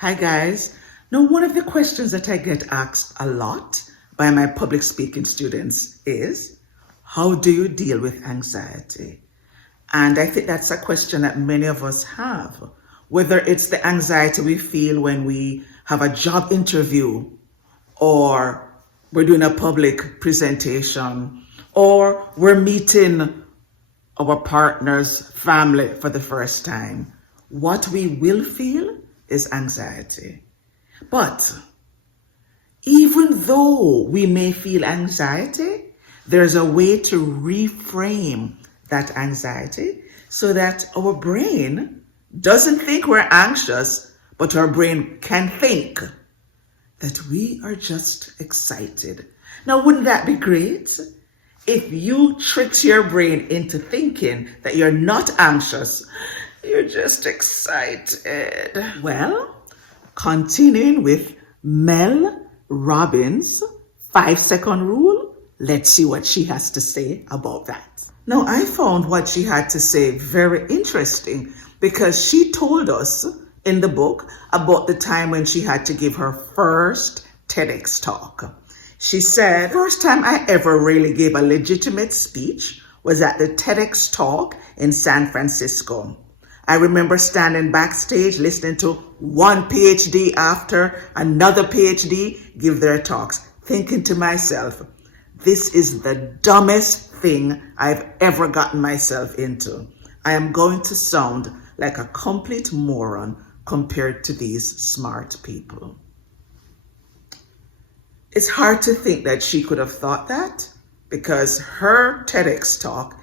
Hi guys. Now, one of the questions that I get asked a lot by my public speaking students is, how do you deal with anxiety? And I think that's a question that many of us have, whether it's the anxiety we feel when we have a job interview, or we're doing a public presentation, or we're meeting our partner's family for the first time. What we will feel is anxiety. But even though we may feel anxiety, there's a way to reframe that anxiety so that our brain doesn't think we're anxious, but our brain can think that we are just excited. Now, wouldn't that be great? If you tricked your brain into thinking that you're not anxious, you're just excited. Well, continuing with Mel Robbins' 5-second rule, let's see what she has to say about that. Now, I found what she had to say very interesting because she told us in the book about the time when she had to give her first TEDx talk. She said, first time I ever really gave a legitimate speech was at the TEDx talk in San Francisco. I remember standing backstage listening to one PhD after another PhD give their talks, thinking to myself, this is the dumbest thing I've ever gotten myself into. I am going to sound like a complete moron compared to these smart people. It's hard to think that she could have thought that, because her TEDx talk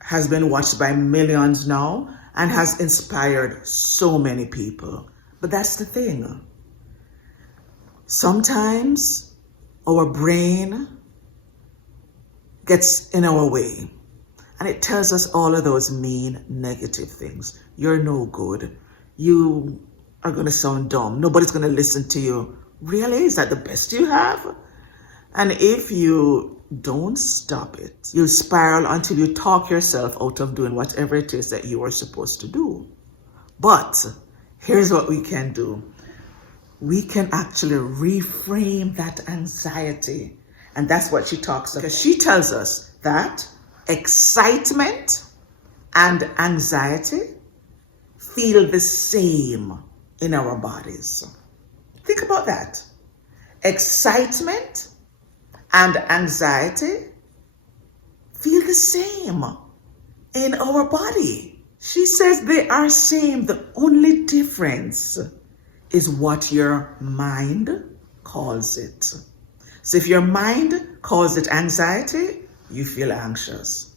has been watched by millions now and has inspired so many people. But that's the thing. Sometimes our brain gets in our way and it tells us all of those mean, negative things. You're no good. You are going to sound dumb. Nobody's going to listen to you. Really? Is that the best you have? And if you don't stop it, you'll spiral until you talk yourself out of doing whatever it is that you are supposed to do. But here's what we can do. We can actually reframe that anxiety. And that's what she talks about. Because she tells us that excitement and anxiety feel the same in our bodies. Think about that. Excitement and anxiety feel the same in our body. She says they are same. The only difference is what your mind calls it. So if your mind calls it anxiety, you feel anxious.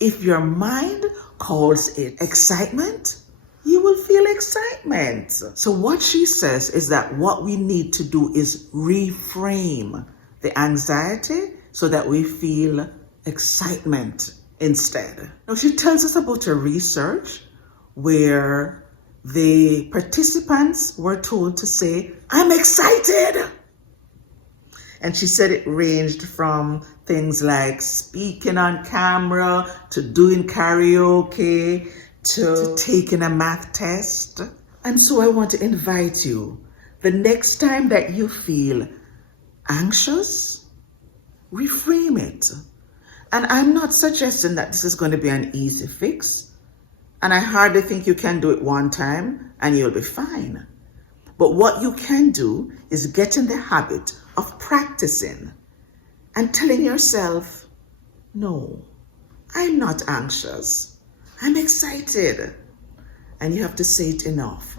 If your mind calls it excitement, you will feel excitement. So what she says is that what we need to do is reframe the anxiety so that we feel excitement instead. Now, she tells us about a research where the participants were told to say, I'm excited. And she said it ranged from things like speaking on camera, to doing karaoke, to taking a math test. And so I want to invite you, the next time that you feel anxious, reframe it. And I'm not suggesting that this is going to be an easy fix. And I hardly think you can do it one time and you'll be fine. But what you can do is get in the habit of practicing and telling yourself, no, I'm not anxious. I'm excited. And you have to say it enough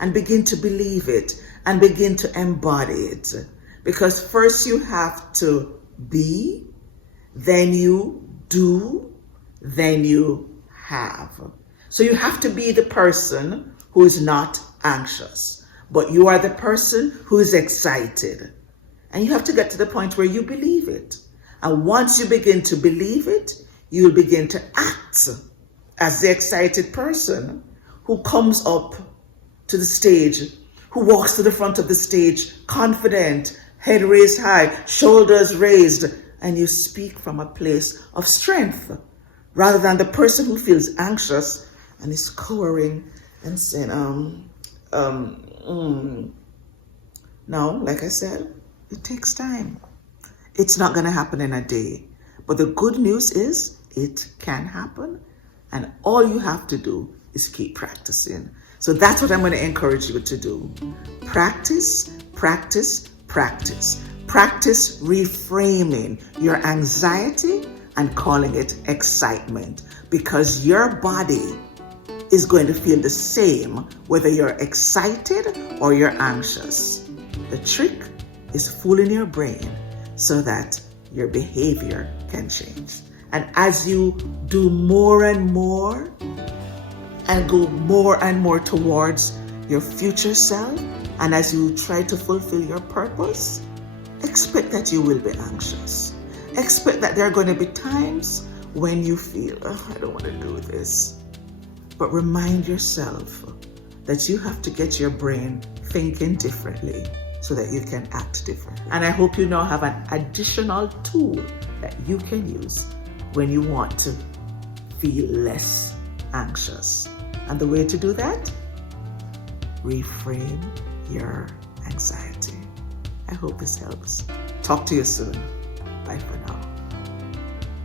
and begin to believe it and begin to embody it. Because first you have to be, then you do, then you have. So you have to be the person who is not anxious, but you are the person who is excited. And you have to get to the point where you believe it. And once you begin to believe it, you will begin to act as the excited person who comes up to the stage, who walks to the front of the stage, confident, head raised high, shoulders raised, and you speak from a place of strength, rather than the person who feels anxious and is cowering and saying, Now, like I said, it takes time. It's not going to happen in a day. But the good news is it can happen. And all you have to do is keep practicing. So that's what I'm going to encourage you to do. Practice, practice, practice. Practice reframing your anxiety and calling it excitement, because your body is going to feel the same whether you're excited or you're anxious. The trick is fooling your brain so that your behavior can change. And as you do more and more and go more and more towards your future self, and as you try to fulfill your purpose, expect that you will be anxious. Expect that there are going to be times when you feel, I don't want to do this. But remind yourself that you have to get your brain thinking differently so that you can act differently. And I hope you now have an additional tool that you can use when you want to feel less anxious. And the way to do that? Reframe your anxiety. I hope this helps. Talk to you soon. Bye for now.